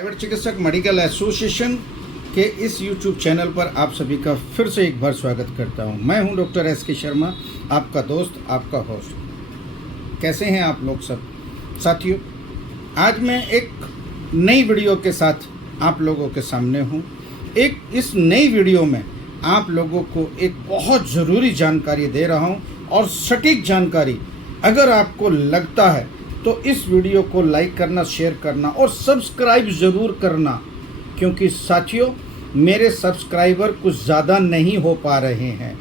Private चिकित्सक medical association के इस यूट्यूब चैनल पर आप सभी का फिर से एक बार स्वागत करता हूं। मैं हूं डॉक्टर एस.के. शर्मा, आपका दोस्त, आपका होस्ट। कैसे हैं आप लोग सब साथियों? आज मैं एक नई वीडियो के साथ आप लोगों के सामने हूं। इस नई वीडियो में आप लोगों को एक बहुत ज़रूरी जानकारी दे रहा हूं और सटीक जानकारी। अगर आपको लगता है तो इस वीडियो को लाइक करना, शेयर करना और सब्सक्राइब ज़रूर करना, क्योंकि साथियों मेरे सब्सक्राइबर कुछ ज़्यादा नहीं हो पा रहे हैं।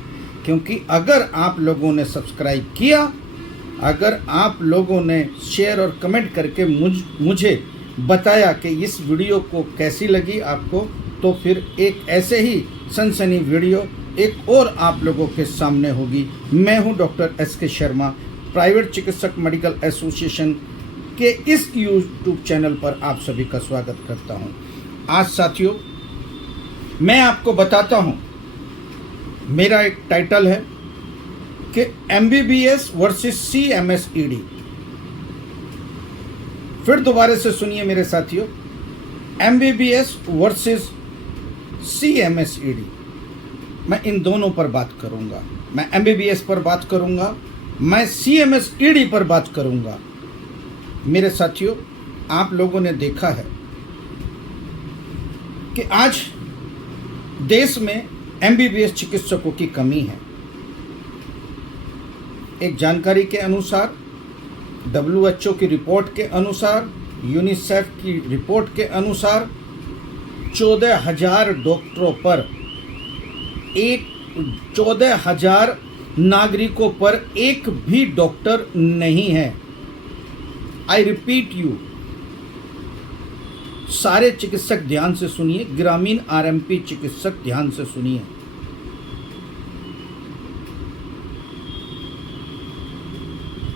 क्योंकि अगर आप लोगों ने सब्सक्राइब किया, अगर आप लोगों ने शेयर और कमेंट करके मुझे बताया कि इस वीडियो को कैसी लगी आपको, तो फिर एक ऐसे ही सनसनी वीडियो एक और आप लोगों के सामने होगी। मैं हूं डॉक्टर एस.के. शर्मा, प्राइवेट चिकित्सक मेडिकल एसोसिएशन के इस यूट्यूब चैनल पर आप सभी का स्वागत करता हूं। आज साथियों मैं आपको बताता हूं, मेरा एक टाइटल है कि MBBS वर्सेस CMS-ED। फिर दोबारा से सुनिए मेरे साथियों, MBBS वर्सेस CMS-ED। मैं इन दोनों पर बात करूंगा। मैं MBBS पर बात करूंगा, मैं CMS-ED पर बात करूंगा। मेरे साथियों, आप लोगों ने देखा है कि आज देश में MBBS चिकित्सकों की कमी है। एक जानकारी के अनुसार, WHO की रिपोर्ट के अनुसार, यूनिसेफ की रिपोर्ट के अनुसार 14,000 डॉक्टरों पर 14,000 नागरिकों पर एक भी डॉक्टर नहीं है। आई रिपीट यू, सारे चिकित्सक ध्यान से सुनिए, ग्रामीण RMP चिकित्सक ध्यान से सुनिए।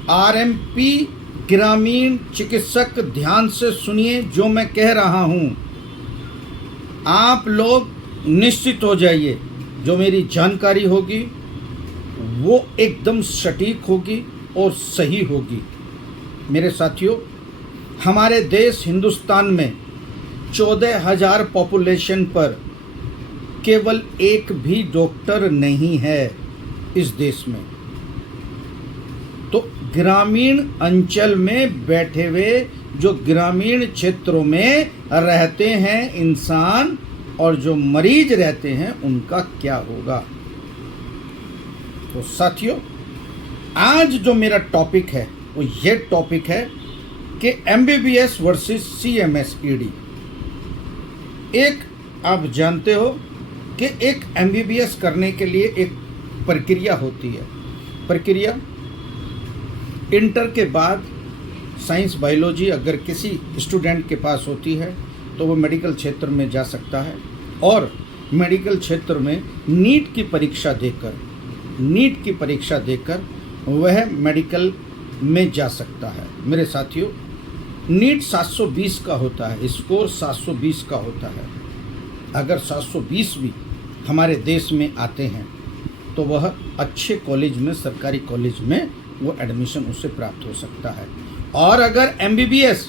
RMP ग्रामीण चिकित्सक ध्यान से सुनिए जो मैं कह रहा हूं। आप लोग निश्चित हो जाइए, जो मेरी जानकारी होगी वो एकदम सटीक होगी और सही होगी। मेरे साथियों, हमारे देश हिंदुस्तान में 14,000 पॉपुलेशन पर केवल एक भी डॉक्टर नहीं है इस देश में। तो ग्रामीण अंचल में बैठे हुए, जो ग्रामीण क्षेत्रों में रहते हैं इंसान और जो मरीज रहते हैं, उनका क्या होगा? तो साथियों, आज जो मेरा टॉपिक है वो ये टॉपिक है कि MBBS वर्सेस CMS-ED। एक आप जानते हो कि एक MBBS करने के लिए एक प्रक्रिया होती है। प्रक्रिया इंटर के बाद साइंस बायोलॉजी अगर किसी स्टूडेंट के पास होती है तो वो मेडिकल क्षेत्र में जा सकता है और मेडिकल क्षेत्र में नीट की परीक्षा देकर वह मेडिकल में जा सकता है। मेरे साथियों, नीट 720 का होता है, स्कोर 720 का होता है। अगर 720 भी हमारे देश में आते हैं तो वह अच्छे कॉलेज में, सरकारी कॉलेज में वो एडमिशन उससे प्राप्त हो सकता है। और अगर MBBS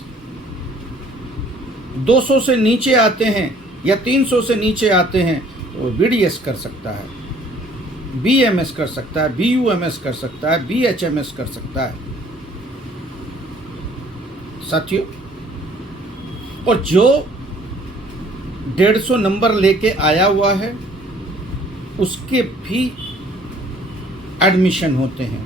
200 से नीचे आते हैं या 300 से नीचे आते हैं तो BDS कर सकता है, BMS कर सकता है, BUMS कर सकता है, BHMS कर सकता है साथियों। और जो 150 नंबर लेके आया हुआ है उसके भी एडमिशन होते हैं।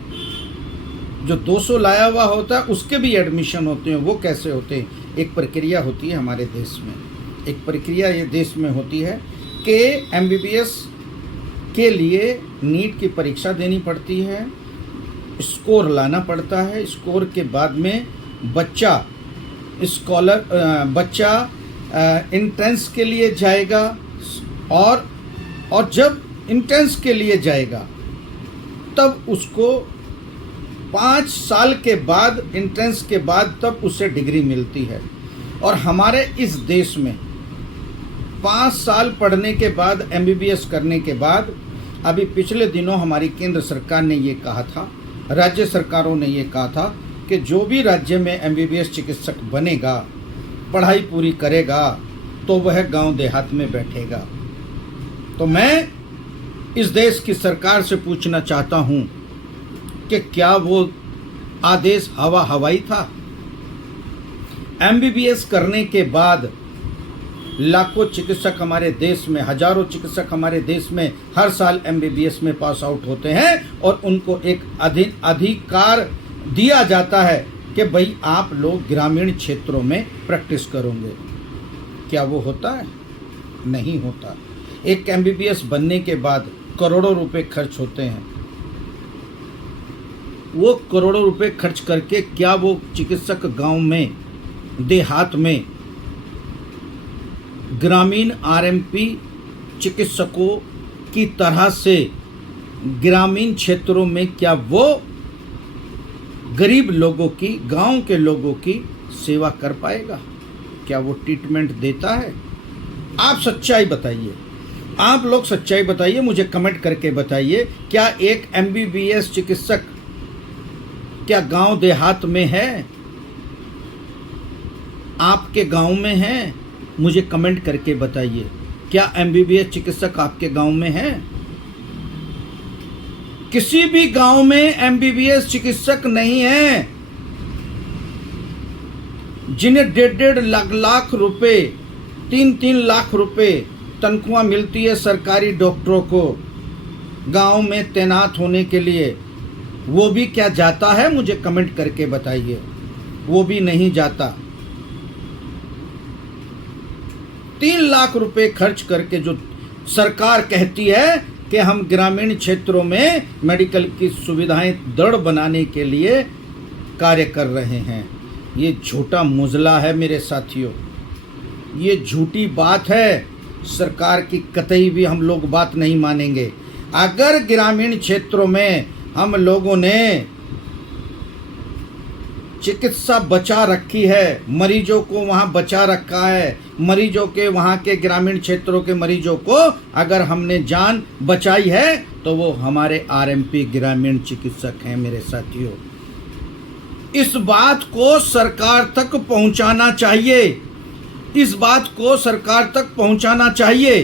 जो 200 लाया हुआ होता है उसके भी एडमिशन होते हैं। वो कैसे होते हैं? एक प्रक्रिया होती है हमारे देश में, एक प्रक्रिया ये देश में होती है कि MBBS के लिए नीट की परीक्षा देनी पड़ती है, स्कोर लाना पड़ता है। स्कोर के बाद में बच्चा एंट्रेंस के लिए जाएगा और जब एंट्रेंस के लिए जाएगा तब उसको 5 साल के बाद, एंट्रेंस के बाद तब उसे डिग्री मिलती है। और हमारे इस देश में 5 साल पढ़ने के बाद, MBBS करने के बाद, अभी पिछले दिनों हमारी केंद्र सरकार ने ये कहा था, राज्य सरकारों ने ये कहा था कि जो भी राज्य में MBBS चिकित्सक बनेगा पढ़ाई पूरी करेगा तो वह गांव देहात में बैठेगा। तो मैं इस देश की सरकार से पूछना चाहता हूं कि क्या वो आदेश हवाई था? एमबीबीएस करने के बाद लाखों चिकित्सक हमारे देश में, हजारों चिकित्सक हमारे देश में हर साल एमबीबीएस में पास आउट होते हैं और उनको एक अधिकार दिया जाता है कि भाई आप लोग ग्रामीण क्षेत्रों में प्रैक्टिस करोगे। क्या वो होता है? नहीं होता। एक एमबीबीएस बनने के बाद करोड़ों रुपए खर्च होते हैं। वो करोड़ों रुपए खर्च करके क्या वो चिकित्सक गांव में, देहात में ग्रामीण आरएमपी चिकित्सकों की तरह से ग्रामीण क्षेत्रों में क्या वो गरीब लोगों की, गांव के लोगों की सेवा कर पाएगा? क्या वो ट्रीटमेंट देता है? आप सच्चाई बताइए, आप लोग सच्चाई बताइए, मुझे कमेंट करके बताइए। क्या एक एमबीबीएस चिकित्सक क्या गांव देहात में है? आपके गांव में है? मुझे कमेंट करके बताइए। क्या एमबीबीएस चिकित्सक आपके गांव में है? किसी भी गांव में एमबीबीएस चिकित्सक नहीं है। जिन्हें 1.5 लाख रुपए, 3 लाख रुपए तनख्वाह मिलती है सरकारी डॉक्टरों को गांव में तैनात होने के लिए, वो भी क्या जाता है? मुझे कमेंट करके बताइए। वो भी नहीं जाता। 3 लाख रुपए खर्च करके जो सरकार कहती है कि हम ग्रामीण क्षेत्रों में मेडिकल की सुविधाएं दृढ़ बनाने के लिए कार्य कर रहे हैं, ये झूठा मुजला है मेरे साथियों। ये झूठी बात है। सरकार की कतई भी हम लोग बात नहीं मानेंगे। अगर ग्रामीण क्षेत्रों में हम लोगों ने चिकित्सा बचा रखी है, मरीजों को वहाँ बचा रखा है, मरीजों के, वहाँ के ग्रामीण क्षेत्रों के मरीजों को अगर हमने जान बचाई है तो वो हमारे आरएमपी ग्रामीण चिकित्सक हैं मेरे साथियों। इस बात को सरकार तक पहुंचाना चाहिए। इस बात को सरकार तक पहुंचाना चाहिए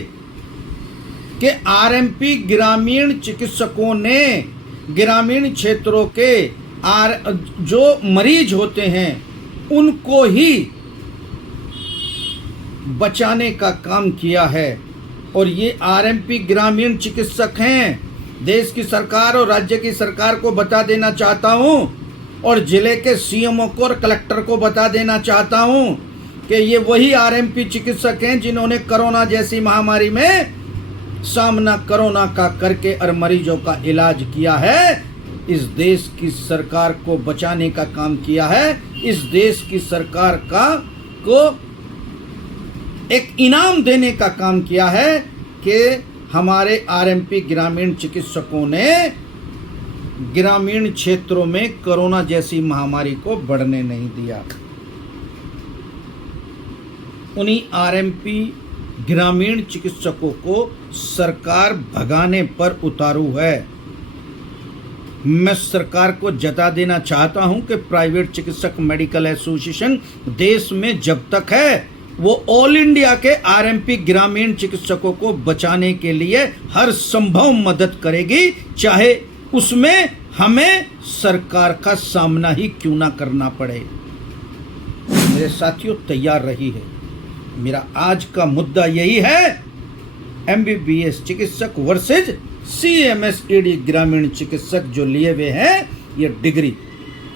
कि आरएमपी ग्रामीण चिकित्सकों ने ग्रामीण क्षेत्रों के जो मरीज होते हैं उनको ही बचाने का काम किया है। और ये आरएमपी ग्रामीण चिकित्सक हैं। देश की सरकार और राज्य की सरकार को बता देना चाहता हूं और जिले के सीएमओ को और कलेक्टर को बता देना चाहता हूं कि ये वही आरएमपी चिकित्सक हैं जिन्होंने कोरोना जैसी महामारी में सामना कोरोना का करके और मरीजों का इलाज किया है। इस देश की सरकार को बचाने का काम किया है। इस देश की सरकार को एक इनाम देने का काम किया है कि हमारे आरएमपी ग्रामीण चिकित्सकों ने ग्रामीण क्षेत्रों में कोरोना जैसी महामारी को बढ़ने नहीं दिया। उन्हीं आरएमपी ग्रामीण चिकित्सकों को सरकार भगाने पर उतारू है। मैं सरकार को जता देना चाहता हूं कि प्राइवेट चिकित्सक मेडिकल एसोसिएशन देश में जब तक है वो ऑल इंडिया के आरएमपी ग्रामीण चिकित्सकों को बचाने के लिए हर संभव मदद करेगी, चाहे उसमें हमें सरकार का सामना ही क्यों ना करना पड़े। मेरे साथियों, तैयार रही है। मेरा आज का मुद्दा यही है, एमबीबीएस चिकित्सक वर्सेज CMSED ग्रामीण चिकित्सक जो लिए हुए हैं, ये डिग्री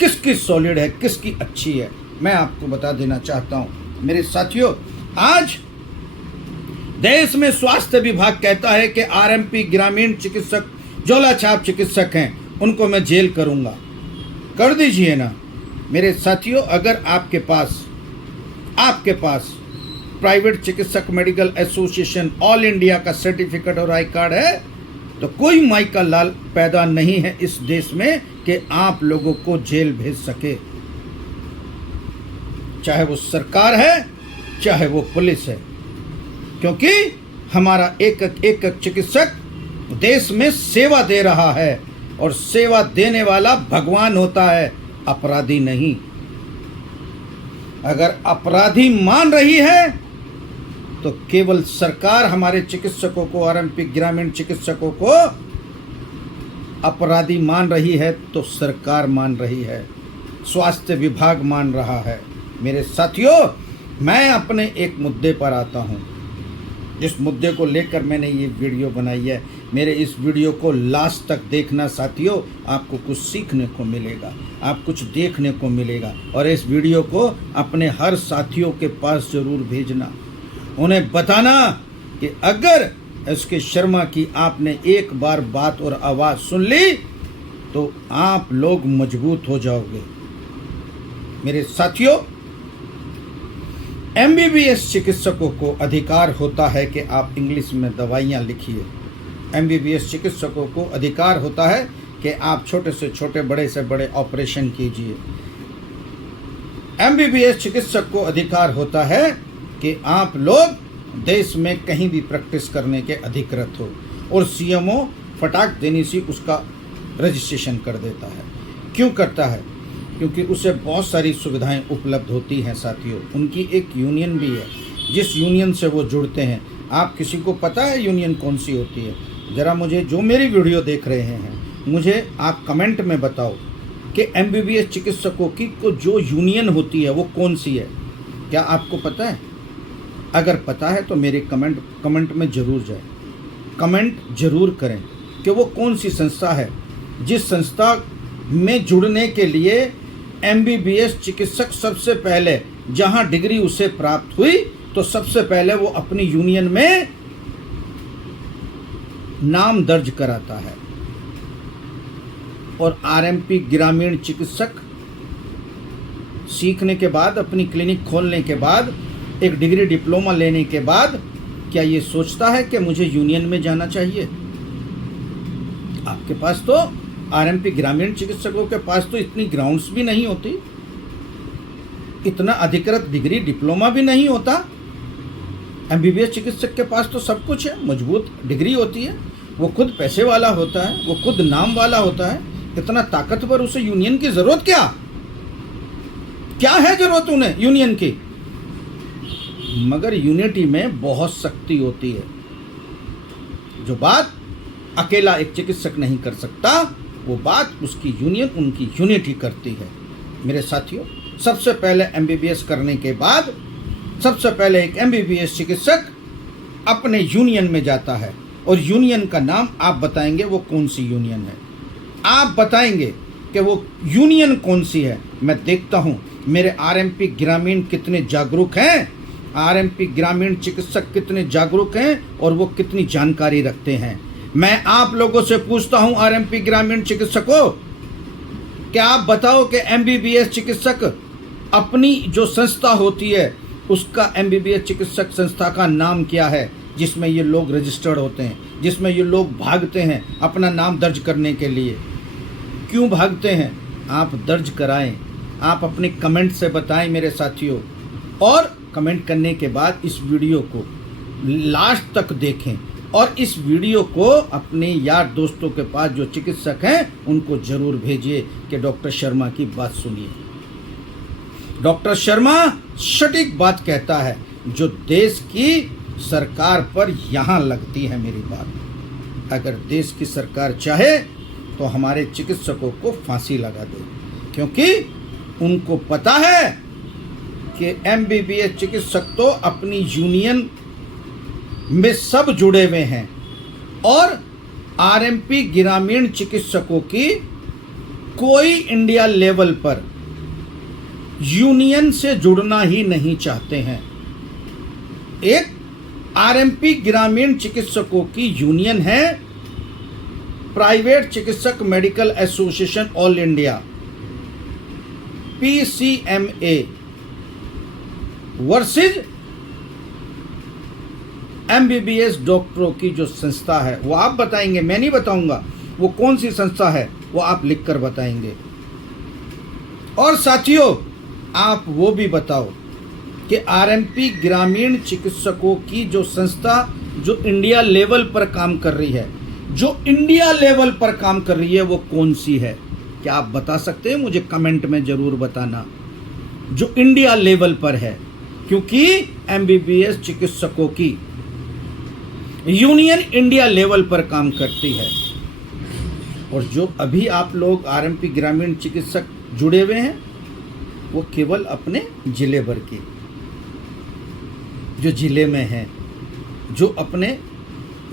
किसकी सॉलिड है, किसकी अच्छी है, मैं आपको बता देना चाहता हूं। मेरे साथियों, आज देश में स्वास्थ्य विभाग कहता है कि आरएमपी ग्रामीण चिकित्सक झोला छाप चिकित्सक हैं, उनको मैं जेल करूंगा। कर दीजिए ना मेरे साथियों। अगर आपके पास प्राइवेट चिकित्सक मेडिकल एसोसिएशन ऑल इंडिया का सर्टिफिकेट और आई कार्ड है तो कोई माई का लाल पैदा नहीं है इस देश में कि आप लोगों को जेल भेज सके, चाहे वो सरकार है चाहे वो पुलिस है। क्योंकि हमारा एक चिकित्सक देश में सेवा दे रहा है और सेवा देने वाला भगवान होता है, अपराधी नहीं। अगर अपराधी मान रही है तो केवल सरकार हमारे चिकित्सकों को, आरएमपी ग्रामीण चिकित्सकों को अपराधी मान रही है तो सरकार मान रही है, स्वास्थ्य विभाग मान रहा है। मेरे साथियों, मैं अपने एक मुद्दे पर आता हूं, जिस मुद्दे को लेकर मैंने ये वीडियो बनाई है। मेरे इस वीडियो को लास्ट तक देखना साथियों, आपको कुछ सीखने को मिलेगा, आप कुछ देखने को मिलेगा। और इस वीडियो को अपने हर साथियों के पास ज़रूर भेजना, उन्हें बताना कि अगर एसके शर्मा की आपने एक बार बात और आवाज़ सुन ली तो आप लोग मजबूत हो जाओगे। मेरे साथियों, एमबीबीएस चिकित्सकों को अधिकार होता है कि आप इंग्लिश में दवाइयाँ लिखिए। एमबीबीएस चिकित्सकों को अधिकार होता है कि आप छोटे से छोटे, बड़े से बड़े ऑपरेशन कीजिए। एमबीबीएस चिकित्सक को अधिकार होता है कि आप लोग देश में कहीं भी प्रैक्टिस करने के अधिकृत हो, और सीएमओ फटाक देने से उसका रजिस्ट्रेशन कर देता है। क्यों करता है? क्योंकि उसे बहुत सारी सुविधाएं उपलब्ध होती हैं साथियों। उनकी एक यूनियन भी है, जिस यूनियन से वो जुड़ते हैं। आप किसी को पता है यूनियन कौन सी होती है? ज़रा मुझे, जो मेरी वीडियो देख रहे हैं, मुझे आप कमेंट में बताओ कि एमबीबीएस चिकित्सकों की को जो यूनियन होती है वो कौन सी है? क्या आपको पता है? अगर पता है तो मेरे कमेंट में ज़रूर जाए, कमेंट ज़रूर करें कि वो कौन सी संस्था है जिस संस्था में जुड़ने के लिए एमबीबीएस चिकित्सक सबसे पहले, जहां डिग्री उसे प्राप्त हुई तो सबसे पहले वो अपनी यूनियन में नाम दर्ज कराता है। और आरएमपी ग्रामीण चिकित्सक सीखने के बाद, अपनी क्लिनिक खोलने के बाद, एक डिग्री डिप्लोमा लेने के बाद क्या ये सोचता है कि मुझे यूनियन में जाना चाहिए? आपके पास तो, आरएमपी ग्रामीण चिकित्सकों के पास तो इतनी ग्राउंड्स भी नहीं होती, इतना अधिकृत डिग्री डिप्लोमा भी नहीं होता। एमबीबीएस चिकित्सक के पास तो सब कुछ है, मजबूत डिग्री होती है, वो खुद पैसे वाला होता है, वो खुद नाम वाला होता है। इतना ताकतवर, उसे यूनियन की जरूरत क्या है जरूरत उन्हें यूनियन की? मगर यूनिटी में बहुत शक्ति होती है। जो बात अकेला एक चिकित्सक नहीं कर सकता, वो बात उसकी यूनियन, उनकी यूनिटी करती है। मेरे साथियों, सबसे पहले एमबीबीएस करने के बाद सबसे पहले एक एमबीबीएस चिकित्सक अपने यूनियन में जाता है, और यूनियन का नाम आप बताएंगे वो कौन सी यूनियन है। आप बताएंगे कि वो यूनियन कौन सी है। मैं देखता हूँ मेरे आरएमपी ग्रामीण कितने जागरूक हैं, आरएमपी ग्रामीण चिकित्सक कितने जागरूक हैं, और वो कितनी जानकारी रखते हैं। मैं आप लोगों से पूछता हूं, आरएमपी ग्रामीण चिकित्सकों, क्या आप बताओ कि एमबीबीएस चिकित्सक अपनी जो संस्था होती है, उसका एमबीबीएस चिकित्सक संस्था का नाम क्या है, जिसमें ये लोग रजिस्टर्ड होते हैं, जिसमें ये लोग भागते हैं अपना नाम दर्ज करने के लिए? क्यों भागते हैं? आप दर्ज कराएं, आप अपने कमेंट से बताएं मेरे साथियों। और कमेंट करने के बाद इस वीडियो को लास्ट तक देखें, और इस वीडियो को अपने यार दोस्तों के पास जो चिकित्सक हैं उनको जरूर भेजिए कि डॉक्टर शर्मा की बात सुनिए। डॉक्टर शर्मा सटीक बात कहता है, जो देश की सरकार पर यहाँ लगती है मेरी बात। अगर देश की सरकार चाहे तो हमारे चिकित्सकों को फांसी लगा दे, क्योंकि उनको पता है कि एमबीबीएस चिकित्सक तो अपनी यूनियन में सब जुड़े हुए हैं, और आरएमपी ग्रामीण चिकित्सकों की कोई इंडिया लेवल पर यूनियन से जुड़ना ही नहीं चाहते हैं। एक आरएमपी ग्रामीण चिकित्सकों की यूनियन है प्राइवेट चिकित्सक medical association all India, PCMA, versus MBBS डॉक्टरों की जो संस्था है। वो आप बताएंगे, मैं नहीं बताऊंगा वो कौन सी संस्था है, वो आप लिखकर बताएंगे। और साथियों, आप वो भी बताओ कि आरएमपी ग्रामीण चिकित्सकों की जो संस्था जो इंडिया लेवल पर काम कर रही है, जो इंडिया लेवल पर काम कर रही है, वो कौन सी है? क्या आप बता सकते हैं? मुझे कमेंट में ज़रूर बताना। जो इंडिया लेवल पर है, क्योंकि एमबीबीएस चिकित्सकों की यूनियन इंडिया लेवल पर काम करती है। और जो अभी आप लोग आरएमपी ग्रामीण चिकित्सक जुड़े हुए हैं, वो केवल अपने जिले भर की, जो जिले में हैं, जो अपने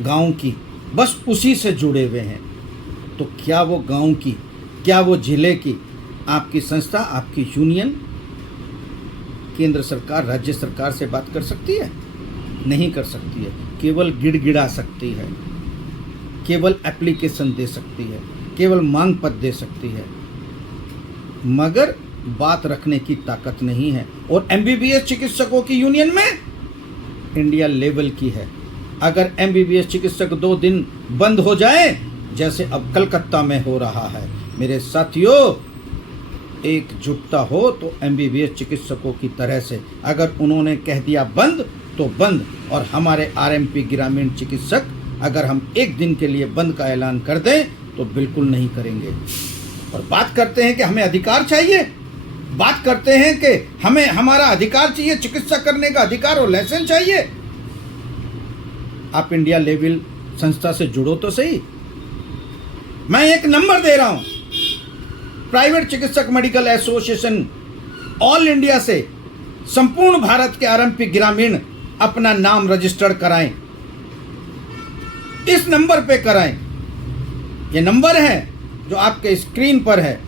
गांव की, बस उसी से जुड़े हुए हैं। तो क्या वो गांव की, क्या वो जिले की आपकी संस्था, आपकी यूनियन केंद्र सरकार, राज्य सरकार से बात कर सकती है? नहीं कर सकती है। केवल गिड़गिड़ा सकती है, केवल एप्लीकेशन दे सकती है, केवल मांग पत्र दे सकती है, मगर बात रखने की ताकत नहीं है। और एमबीबीएस चिकित्सकों की यूनियन में इंडिया लेवल की है। अगर एमबीबीएस चिकित्सक 2 दिन बंद हो जाए, जैसे अब कलकत्ता में हो रहा है, मेरे साथियों, एकजुटता हो तो एमबीबीएस चिकित्सकों की तरह से, अगर उन्होंने कह दिया बंद तो बंद। और हमारे आरएमपी ग्रामीण चिकित्सक अगर हम 1 दिन के लिए बंद का ऐलान कर दें तो बिल्कुल नहीं करेंगे। और बात करते हैं कि हमें अधिकार चाहिए, बात करते हैं कि हमें हमारा अधिकार चाहिए, चिकित्सा करने का अधिकार और लाइसेंस चाहिए। आप इंडिया लेवल संस्था से जुड़ो तो सही। मैं एक नंबर दे रहा हूं, प्राइवेट चिकित्सक मेडिकल एसोसिएशन ऑल इंडिया से संपूर्ण भारत के आरएमपी ग्रामीण अपना नाम रजिस्टर्ड कराएं। इस नंबर पे कराएं। ये नंबर है जो आपके स्क्रीन पर है।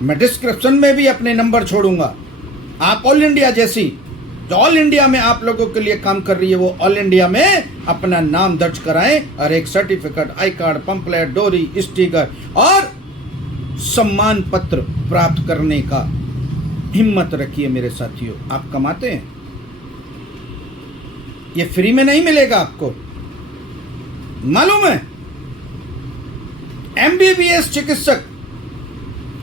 मैं डिस्क्रिप्शन में भी अपने नंबर छोड़ूंगा। आप ऑल इंडिया जैसी, जो ऑल इंडिया में आप लोगों के लिए काम कर रही है, वो ऑल इंडिया में अपना नाम दर्ज कराएं और एक सर्टिफिकेट, आई कार्ड, पंपलेट, डोरी, स्टिकर और सम्मान पत्र प्राप्त करने का हिम्मत रखिए। मेरे साथियों, आप कमाते हैं, ये फ्री में नहीं मिलेगा आपको, मालूम है। एमबीबीएस चिकित्सक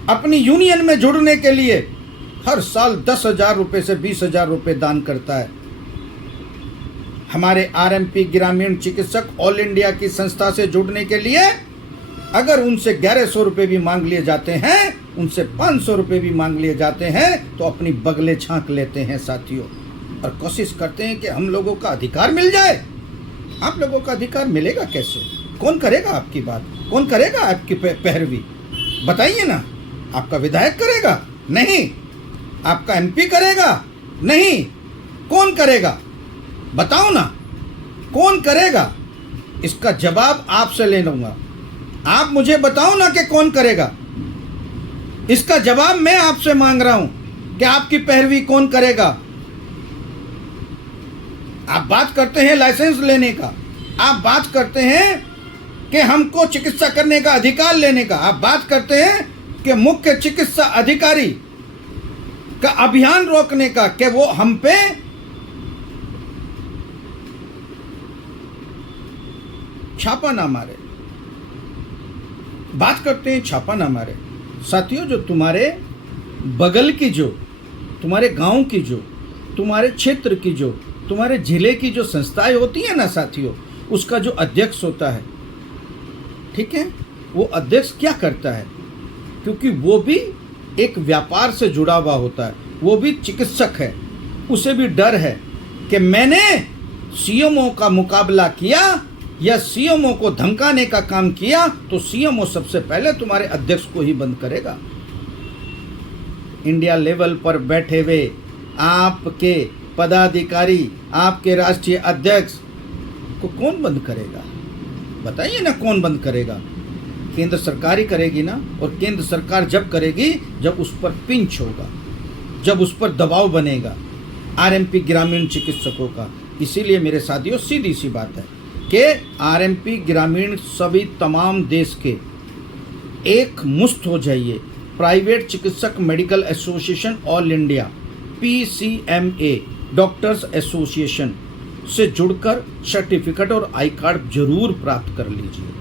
अपनी यूनियन में जुड़ने के लिए हर साल 10,000 रुपए से 20,000 रुपए दान करता है। हमारे आरएमपी ग्रामीण चिकित्सक ऑल इंडिया की संस्था से जुड़ने के लिए अगर उनसे 1100 रुपए भी मांग लिए जाते हैं, उनसे 500 रुपए भी मांग लिए जाते हैं, तो अपनी बगले छांक लेते हैं साथियों, और कोशिश करते हैं कि हम लोगों का अधिकार मिल जाए। आप लोगों का अधिकार मिलेगा कैसे? कौन करेगा आपकी बात? कौन करेगा आपकी पैरवी? बताइए ना। आपका विधायक करेगा? नहीं। आपका एमपी करेगा? नहीं। कौन करेगा? बताओ ना, कौन करेगा? इसका जवाब आपसे ले लूंगा। आप मुझे बताओ ना कि कौन करेगा। इसका जवाब मैं आपसे मांग रहा हूं कि आपकी पैरवी कौन करेगा। आप बात करते हैं लाइसेंस लेने का, आप बात करते हैं कि हमको चिकित्सा करने का अधिकार लेने का, आप बात करते हैं कि मुख्य चिकित्सा अधिकारी का अभियान रोकने का, कि वो हम पे छापा ना मारे। बात करते हैं छापा ना मारे। साथियों, जो तुम्हारे बगल की, जो तुम्हारे गांव की, जो तुम्हारे क्षेत्र की, जो तुम्हारे जिले की जो संस्थाएं होती हैं ना साथियों, उसका जो अध्यक्ष होता है, ठीक है, वो अध्यक्ष क्या करता है? क्योंकि वो भी एक व्यापार से जुड़ा हुआ होता है, वो भी चिकित्सक है, उसे भी डर है कि मैंने सीएमओ का मुकाबला किया या सीएमओ को धमकाने का काम किया तो सीएमओ सबसे पहले तुम्हारे अध्यक्ष को ही बंद करेगा। इंडिया लेवल पर बैठे हुए आपके पदाधिकारी, आपके राष्ट्रीय अध्यक्ष को कौन बंद करेगा? बताइए ना, कौन बंद करेगा? केंद्र सरकार ही करेगी ना। और केंद्र सरकार जब करेगी जब उस पर पिंच होगा, जब उस पर दबाव बनेगा आरएमपी ग्रामीण चिकित्सकों का। इसीलिए मेरे साथियों, सीधी सी बात है कि आरएमपी ग्रामीण सभी तमाम देश के एक मुश्त हो जाइए। प्राइवेट चिकित्सक medical association all India, PCMA doctors association से जुड़कर सर्टिफिकेट और आई कार्ड जरूर प्राप्त कर लीजिए।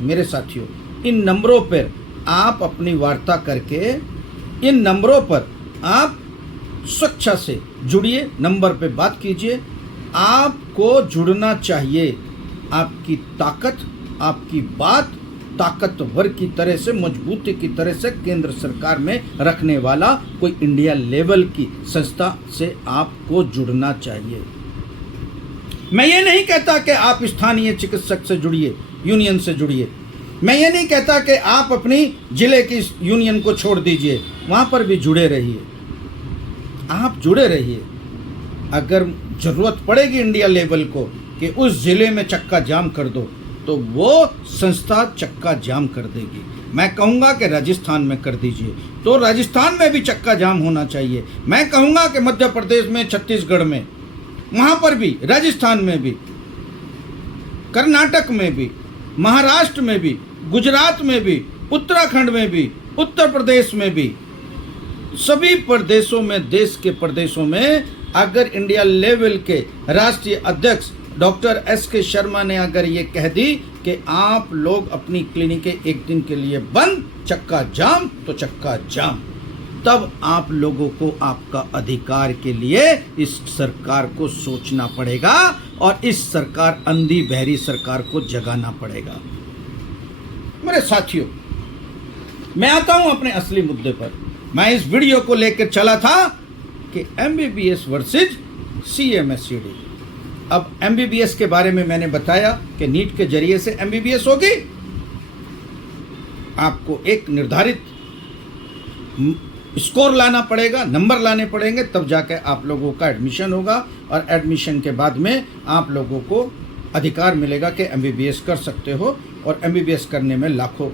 मेरे साथियों, इन नंबरों पर आप अपनी वार्ता करके, इन नंबरों पर आप स्वेच्छा से जुड़िए, नंबर पे बात कीजिए। आपको जुड़ना चाहिए। आपकी ताकत, आपकी बात ताकतवर की तरह से, मजबूती की तरह से केंद्र सरकार में रखने वाला कोई इंडिया लेवल की संस्था से आपको जुड़ना चाहिए। मैं ये नहीं कहता कि आप स्थानीय चिकित्सक से जुड़िए, यूनियन से जुड़िए। मैं ये नहीं कहता कि आप अपनी जिले की यूनियन को छोड़ दीजिए, वहाँ पर भी जुड़े रहिए, आप जुड़े रहिए। अगर ज़रूरत पड़ेगी इंडिया लेवल को कि उस ज़िले में चक्का जाम कर दो, तो वो संस्था चक्का जाम कर देगी। मैं कहूँगा कि राजस्थान में कर दीजिए, तो राजस्थान में भी चक्का जाम होना चाहिए। मैं कहूँगा कि मध्य प्रदेश में, छत्तीसगढ़ में, वहाँ पर भी, राजस्थान में भी, कर्नाटक में भी, महाराष्ट्र में भी, गुजरात में भी, उत्तराखंड में भी, उत्तर प्रदेश में भी, सभी प्रदेशों में, देश के प्रदेशों में अगर इंडिया लेवल के राष्ट्रीय अध्यक्ष डॉक्टर एस.के. शर्मा ने अगर ये कह दी कि आप लोग अपनी क्लिनिकें एक दिन के लिए बंद, चक्का जाम, तो चक्का जाम, तब आप लोगों को आपका अधिकार के लिए इस सरकार को सोचना पड़ेगा और इस सरकार, अंधी बहरी सरकार को जगाना पड़ेगा। मेरे साथियों, मैं आता हूं अपने असली मुद्दे पर। मैं इस वीडियो को लेकर चला था कि एमबीबीएस वर्सेज सीएमएसईडी। अब एमबीबीएस के बारे में मैंने बताया कि नीट के जरिए से एमबीबीएस होगी। आपको एक निर्धारित स्कोर लाना पड़ेगा, नंबर लाने पड़ेंगे, तब जाकर आप लोगों का एडमिशन होगा और एडमिशन के बाद में आप लोगों को अधिकार मिलेगा कि एमबीबीएस कर सकते हो। और एमबीबीएस करने में लाखों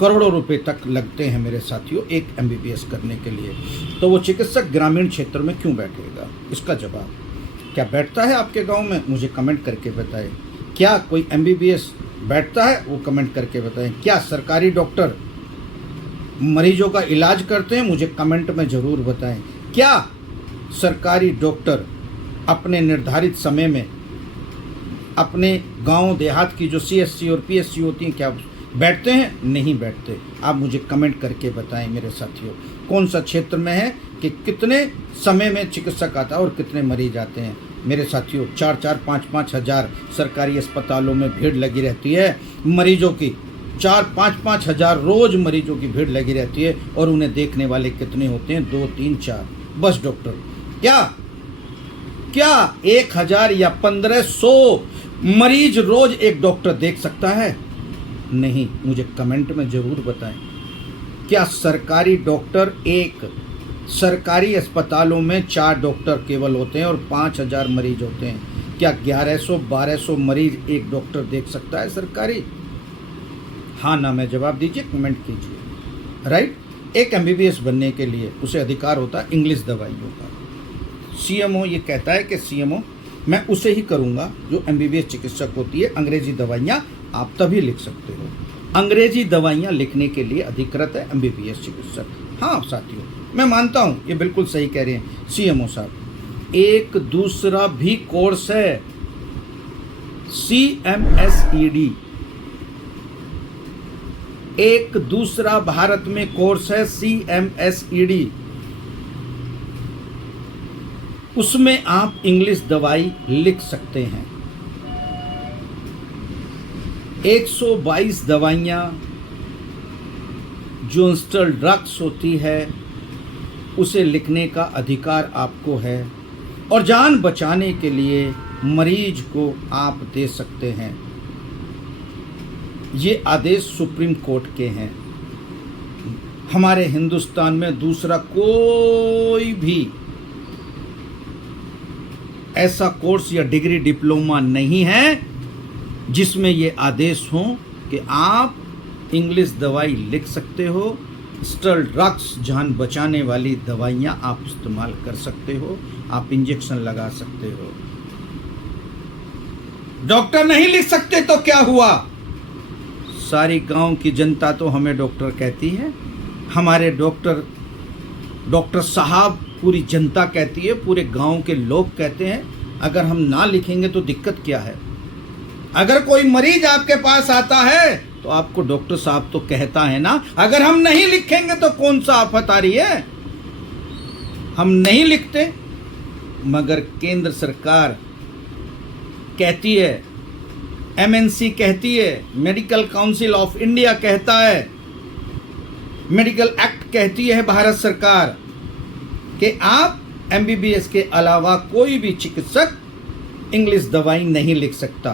करोड़ों रुपए तक लगते हैं मेरे साथियों, एक एमबीबीएस करने के लिए। तो वो चिकित्सक ग्रामीण क्षेत्र में क्यों बैठेगा? इसका जवाब, क्या बैठता है आपके गांव में? मुझे कमेंट करके बताएं। क्या कोई एमबीबीएस बैठता है? वो कमेंट करके बताएं। क्या सरकारी डॉक्टर मरीजों का इलाज करते हैं? मुझे कमेंट में ज़रूर बताएं। क्या सरकारी डॉक्टर अपने निर्धारित समय में अपने गांव देहात की जो सीएससी और पीएससी होती हैं, क्या बैठते हैं? नहीं बैठते। आप मुझे कमेंट करके बताएं मेरे साथियों, कौन सा क्षेत्र में है कि कितने समय में चिकित्सक आता है और कितने मरीज आते हैं। मेरे साथियों, 4-4, 5-5 हज़ार सरकारी अस्पतालों में भीड़ लगी रहती है मरीजों की। 4-5 हज़ार रोज़ मरीजों की भीड़ लगी रहती है और उन्हें देखने वाले कितने होते हैं? 2, 3, 4 बस डॉक्टर। क्या 1000 या 1500 मरीज रोज एक डॉक्टर देख सकता है? नहीं। मुझे कमेंट में ज़रूर बताएं। क्या सरकारी डॉक्टर, एक सरकारी अस्पतालों में 4 डॉक्टर केवल होते हैं और 5000 मरीज होते हैं? क्या 1100-1200 मरीज एक डॉक्टर देख सकता है सरकारी? हाँ ना में जवाब दीजिए, कमेंट कीजिए। राइट। एक एमबीबीएस बनने के लिए उसे अधिकार होता है इंग्लिश दवाइयों का। सीएमओ ये कहता है कि सीएमओ मैं उसे ही करूँगा जो एमबीबीएस चिकित्सक होती है। अंग्रेजी दवाइयाँ आप तभी लिख सकते हो। अंग्रेजी दवाइयाँ लिखने के लिए अधिकृत है एमबीबीएस चिकित्सक। हाँ साथियों, मैं मानता हूँ ये बिल्कुल सही कह रहे हैं सीएमओ साहब। एक दूसरा भी कोर्स है सीएमएसईडी, एक दूसरा भारत में कोर्स है सीएमएसईडी। उसमें आप इंग्लिश दवाई लिख सकते हैं। 122 दवाइयाँ जो इंस्टल ड्रग्स होती है उसे लिखने का अधिकार आपको है और जान बचाने के लिए मरीज को आप दे सकते हैं। ये आदेश सुप्रीम कोर्ट के हैं। हमारे हिंदुस्तान में दूसरा कोई भी ऐसा कोर्स या डिग्री डिप्लोमा नहीं है जिसमें ये आदेश हो कि आप इंग्लिश दवाई लिख सकते हो, स्टल ड्रग्स जान बचाने वाली दवाइयाँ आप इस्तेमाल कर सकते हो, आप इंजेक्शन लगा सकते हो। डॉक्टर नहीं लिख सकते तो क्या हुआ? सारी गांव की जनता तो हमें डॉक्टर कहती है, हमारे डॉक्टर साहब पूरी जनता कहती है, पूरे गांव के लोग कहते हैं। अगर हम ना लिखेंगे तो दिक्कत क्या है? अगर कोई मरीज आपके पास आता है तो आपको डॉक्टर साहब तो कहता है ना। अगर हम नहीं लिखेंगे तो कौन सा आफत आ रही है? हम नहीं लिखते, मगर केंद्र सरकार कहती है एमएनसी कहती है, मेडिकल काउंसिल ऑफ इंडिया कहता है, मेडिकल एक्ट कहती है भारत सरकार कि आप एमबीबीएस के अलावा कोई भी चिकित्सक इंग्लिश दवाई नहीं लिख सकता।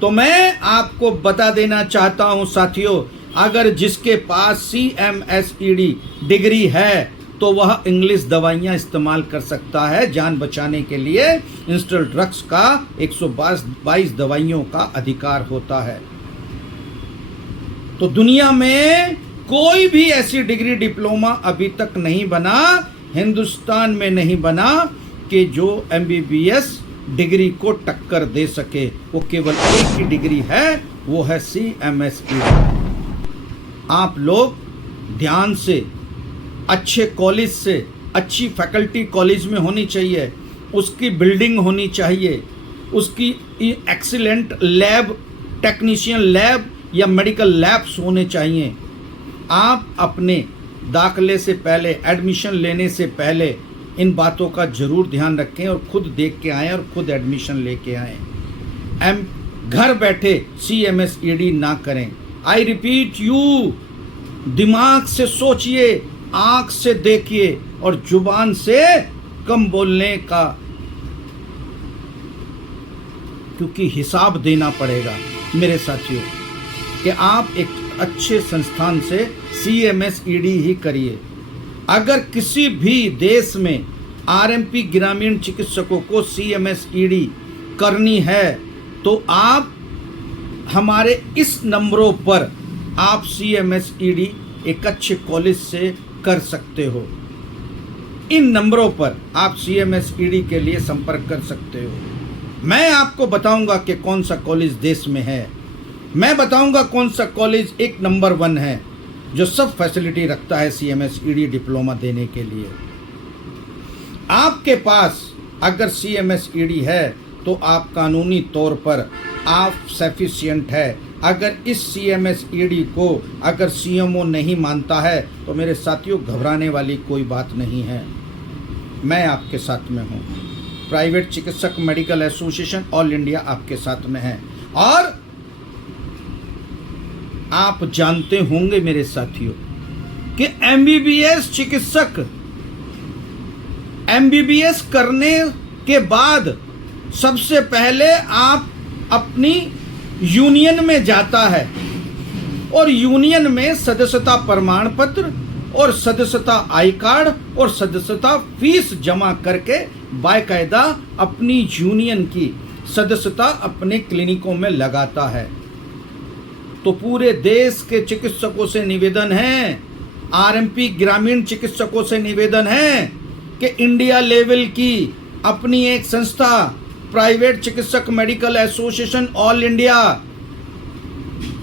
तो मैं आपको बता देना चाहता हूं साथियों, अगर जिसके पास CMSED डिग्री है तो वह इंग्लिश दवाइयां इस्तेमाल कर सकता है। जान बचाने के लिए इंस्टेल ड्रग्स का 122 दवाइयों का अधिकार होता है। तो दुनिया में कोई भी ऐसी डिग्री डिप्लोमा अभी तक नहीं बना, हिंदुस्तान में नहीं बना कि जो एमबीबीएस डिग्री को टक्कर दे सके। वो केवल एक ही डिग्री है, वो है CMSED। आप लोग ध्यान से, अच्छे कॉलेज से, अच्छी फैकल्टी कॉलेज में होनी चाहिए, उसकी बिल्डिंग होनी चाहिए, उसकी एक्सीलेंट लैब, टेक्नीशियन लैब या मेडिकल लैब्स होने चाहिए। आप अपने दाखिले से पहले, एडमिशन लेने से पहले इन बातों का जरूर ध्यान रखें और खुद देख के आएँ और खुद एडमिशन लेके आएँ। घर बैठे CMSED ना करें। आई रिपीट यू, दिमाग से सोचिए, आंख से देखिए और जुबान से कम बोलने का, क्योंकि हिसाब देना पड़ेगा मेरे साथियों कि आप एक अच्छे संस्थान से CMSED ही करिए। अगर किसी भी देश में RMP ग्रामीण चिकित्सकों को CMSED करनी है तो आप हमारे इस नंबरों पर आप CMSED एक अच्छे कॉलेज से कर सकते हो। इन नंबरों पर आप CMSED के लिए संपर्क कर सकते हो। मैं आपको बताऊंगा कि कौन सा कॉलेज देश में है, मैं बताऊंगा कौन सा कॉलेज एक नंबर 1 है जो सब फैसिलिटी रखता है CMSED डिप्लोमा देने के लिए। आपके पास अगर CMSED है तो आप कानूनी तौर पर आप सफिशिएंट है। अगर इस CMSED को अगर CMO नहीं मानता है तो मेरे साथियों घबराने वाली कोई बात नहीं है, मैं आपके साथ में हूँ। प्राइवेट चिकित्सक मेडिकल एसोसिएशन ऑल इंडिया आपके साथ में है। और आप जानते होंगे मेरे साथियों कि MBBS चिकित्सक MBBS करने के बाद सबसे पहले आप अपनी यूनियन में जाता है और यूनियन में सदस्यता प्रमाण पत्र और सदस्यता आई कार्ड और सदस्यता फीस जमा करके बाकायदा अपनी यूनियन की सदस्यता अपने क्लिनिकों में लगाता है। तो पूरे देश के चिकित्सकों से निवेदन है, RMP ग्रामीण चिकित्सकों से निवेदन है कि इंडिया लेवल की अपनी एक संस्था प्राइवेट चिकित्सक मेडिकल एसोसिएशन ऑल इंडिया,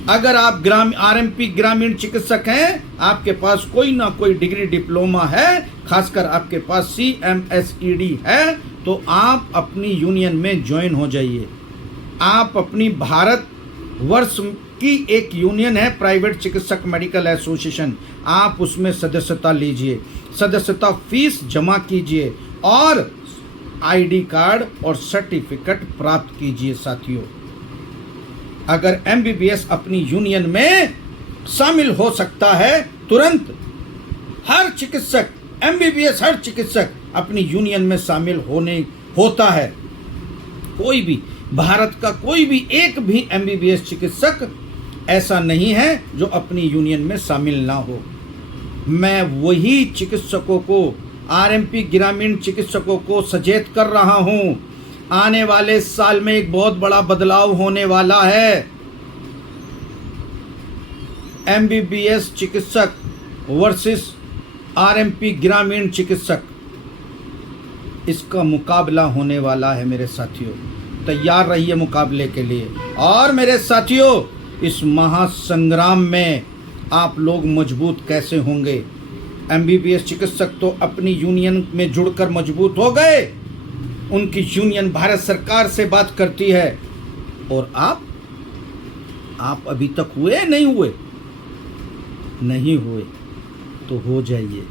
अगर आप RMP ग्रामीण चिकित्सक हैं, आपके पास कोई ना कोई डिग्री डिप्लोमा है, खासकर आपके पास CMSED है, तो आप अपनी यूनियन में ज्वाइन हो जाइए। आप अपनी भारत वर्ष की एक यूनियन है प्राइवेट चिकित्सक मेडिकल एसोसिएशन, आप उसमें सदस्यता लीजिए, सदस्यता फीस जमा कीजिए और ID कार्ड और सर्टिफिकेट प्राप्त कीजिए। साथियों, अगर MBBS अपनी यूनियन में शामिल हो सकता है, तुरंत हर चिकित्सक MBBS हर चिकित्सक अपनी यूनियन में शामिल होता है। कोई भी भारत का कोई भी एक भी MBBS चिकित्सक ऐसा नहीं है जो अपनी यूनियन में शामिल ना हो। मैं वही चिकित्सकों को, RMP ग्रामीण चिकित्सकों को सचेत कर रहा हूं, आने वाले साल में एक बहुत बड़ा बदलाव होने वाला है। MBBS चिकित्सक वर्सेस RMP ग्रामीण चिकित्सक, इसका मुकाबला होने वाला है मेरे साथियों। तैयार रहिए मुकाबले के लिए। और मेरे साथियों, इस महासंग्राम में आप लोग मजबूत कैसे होंगे? MBBS चिकित्सक तो अपनी यूनियन में जुड़कर मजबूत हो गए, उनकी यूनियन भारत सरकार से बात करती है। और आप अभी तक हुए नहीं हुए? नहीं हुए तो हो जाइए,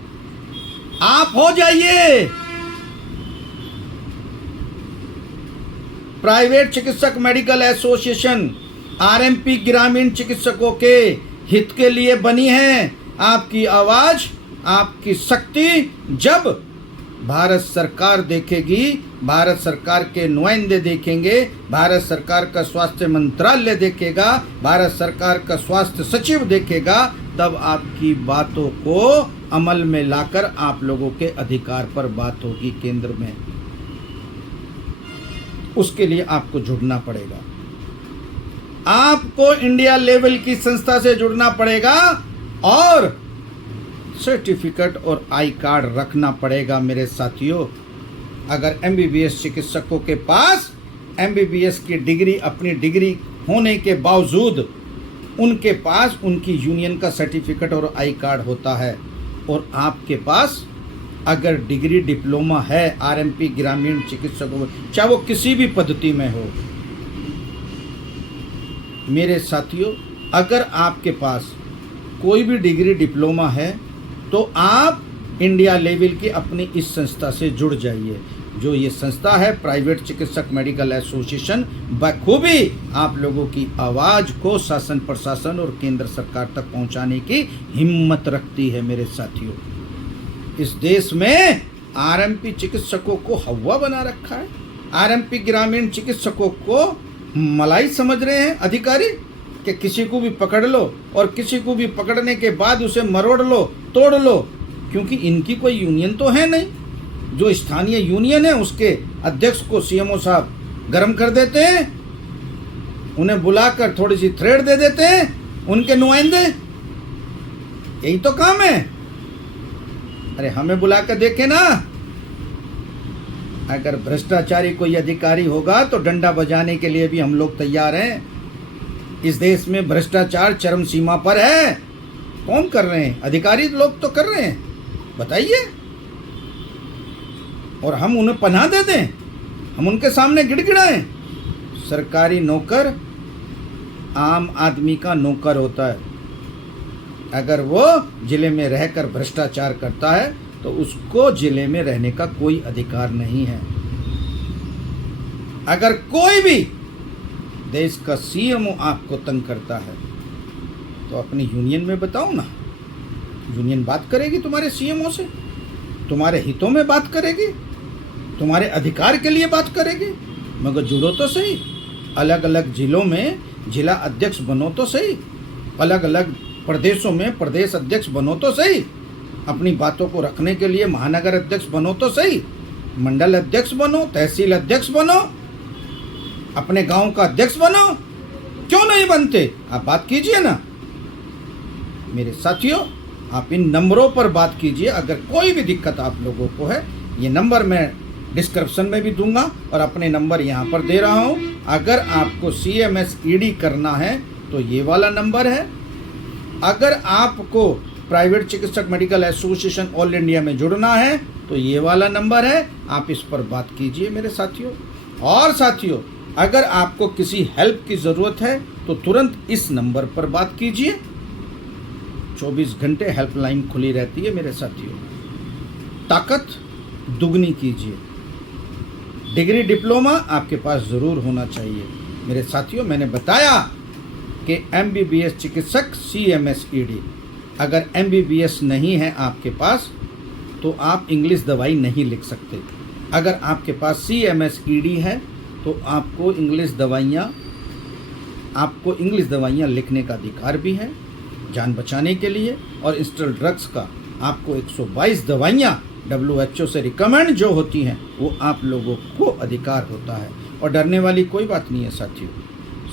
आप हो जाइए। प्राइवेट चिकित्सक मेडिकल एसोसिएशन आरएमपी ग्रामीण चिकित्सकों के हित के लिए बनी है। आपकी आवाज, आपकी शक्ति जब भारत सरकार देखेगी, भारत सरकार के नुमाइंदे देखेंगे, भारत सरकार का स्वास्थ्य मंत्रालय देखेगा, भारत सरकार का स्वास्थ्य सचिव देखेगा, तब आपकी बातों को अमल में लाकर आप लोगों के अधिकार पर बात होगी केंद्र में। उसके लिए आपको जुड़ना पड़ेगा। आपको इंडिया लेवल की संस्था से जुड़ना पड़ेगा और सर्टिफिकेट और आई कार्ड रखना पड़ेगा मेरे साथियों। अगर एमबीबीएस चिकित्सकों के पास एमबीबीएस की डिग्री, अपनी डिग्री होने के बावजूद उनके पास उनकी यूनियन का सर्टिफिकेट और आई कार्ड होता है, और आपके पास अगर डिग्री डिप्लोमा है आरएमपी ग्रामीण चिकित्सकों, चाहे वो किसी भी पद्धति में हो, मेरे साथियों, अगर आपके पास कोई भी डिग्री डिप्लोमा है तो आप इंडिया लेवल की अपनी इस संस्था से जुड़ जाइए। जो ये संस्था है प्राइवेट चिकित्सक मेडिकल एसोसिएशन, बखूबी आप लोगों की आवाज़ को शासन प्रशासन और केंद्र सरकार तक पहुंचाने की हिम्मत रखती है मेरे साथियों। इस देश में आरएमपी चिकित्सकों को हवा बना रखा है। आरएमपी ग्रामीण चिकित्सकों को मलाई समझ रहे हैं अधिकारी कि किसी को भी पकड़ लो और किसी को भी पकड़ने के बाद उसे मरोड़ लो, तोड़ लो, क्योंकि इनकी कोई यूनियन तो है नहीं। जो स्थानीय यूनियन है उसके अध्यक्ष को सीएमओ साहब गर्म कर देते हैं, उन्हें बुलाकर थोड़ी सी थ्रेड दे देते हैं उनके नुमाइंदे। यही तो काम है। अरे हमें बुलाकर देखे ना, अगर भ्रष्टाचारी कोई अधिकारी होगा तो डंडा बजाने के लिए भी हम लोग तैयार हैं। इस देश में भ्रष्टाचार चरम सीमा पर है। कौन कर रहे हैं? अधिकारी लोग तो कर रहे हैं, बताइए। और हम उन्हें पनाह दे दें, हम उनके सामने गिड़गिड़ाएं। सरकारी नौकर आम आदमी का नौकर होता है। अगर वो जिले में रहकर भ्रष्टाचार करता है तो उसको जिले में रहने का कोई अधिकार नहीं है। अगर कोई भी देश का सीएमओ आपको तंग करता है तो अपनी यूनियन में बताओ ना, यूनियन बात करेगी तुम्हारे सीएमओ से, तुम्हारे हितों में बात करेगी, तुम्हारे अधिकार के लिए बात करेगी। मगर जुड़ो तो सही, अलग अलग जिलों में जिला अध्यक्ष बनो तो सही, अलग अलग प्रदेशों में प्रदेश अध्यक्ष बनो तो सही, अपनी बातों को रखने के लिए महानगर अध्यक्ष बनो तो सही, मंडल अध्यक्ष बनो, तहसील अध्यक्ष बनो, अपने गांव का अध्यक्ष बनो। क्यों नहीं बनते? आप बात कीजिए ना मेरे साथियों। आप इन नंबरों पर बात कीजिए। अगर कोई भी दिक्कत आप लोगों को है, ये नंबर मैं डिस्क्रिप्शन में भी दूंगा और अपने नंबर यहाँ पर दे रहा हूँ। अगर आपको CMS ED करना है तो ये वाला नंबर है। अगर आपको प्राइवेट चिकित्सक मेडिकल एसोसिएशन ऑल इंडिया में जुड़ना है तो ये वाला नंबर है। आप इस पर बात कीजिए मेरे साथियों। और साथियों, अगर आपको किसी हेल्प की ज़रूरत है तो तुरंत इस नंबर पर बात कीजिए। 24 घंटे हेल्पलाइन खुली रहती है मेरे साथियों। ताकत दुगनी कीजिए। डिग्री डिप्लोमा आपके पास ज़रूर होना चाहिए मेरे साथियों। मैंने बताया कि MBBS चिकित्सक CMS ED, अगर MBBS नहीं है आपके पास तो आप इंग्लिश दवाई नहीं लिख सकते। अगर आपके पास CMS ED है तो आपको इंग्लिश दवाइयाँ लिखने का अधिकार भी है जान बचाने के लिए। और इंस्टल ड्रग्स का आपको 122 दवाइयाँ WHO से रिकमेंड जो होती हैं वो आप लोगों को अधिकार होता है। और डरने वाली कोई बात नहीं है साथियों।